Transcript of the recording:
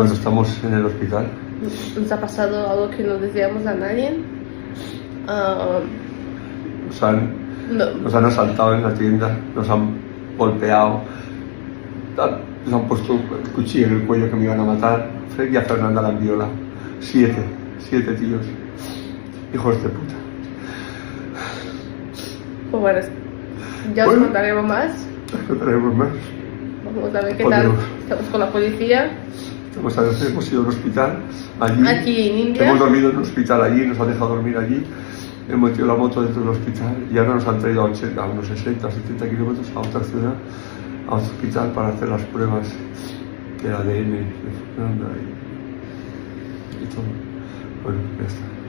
cuando estamos en el hospital. Nos ha pasado algo que no decíamos a nadie. Nos han asaltado en la tienda, nos han golpeado, nos han puesto el cuchillo en el cuello que me iban a matar. Fred y a Fernanda la han violado. 7 tíos, hijos de puta. Pues bueno, ya os contaremos más. Contaremos más. Vamos a ver qué tal. Estamos con la policía. Hemos ido al hospital, allí. Aquí en India. Hemos dormido en un hospital allí, nos han dejado dormir allí. Hemos metido la moto dentro del hospital y ahora nos han traído a unos 60 o 70 kilómetros a otra ciudad, a otro hospital para hacer las pruebas del ADN de Fernanda y todo. Bueno, ya está.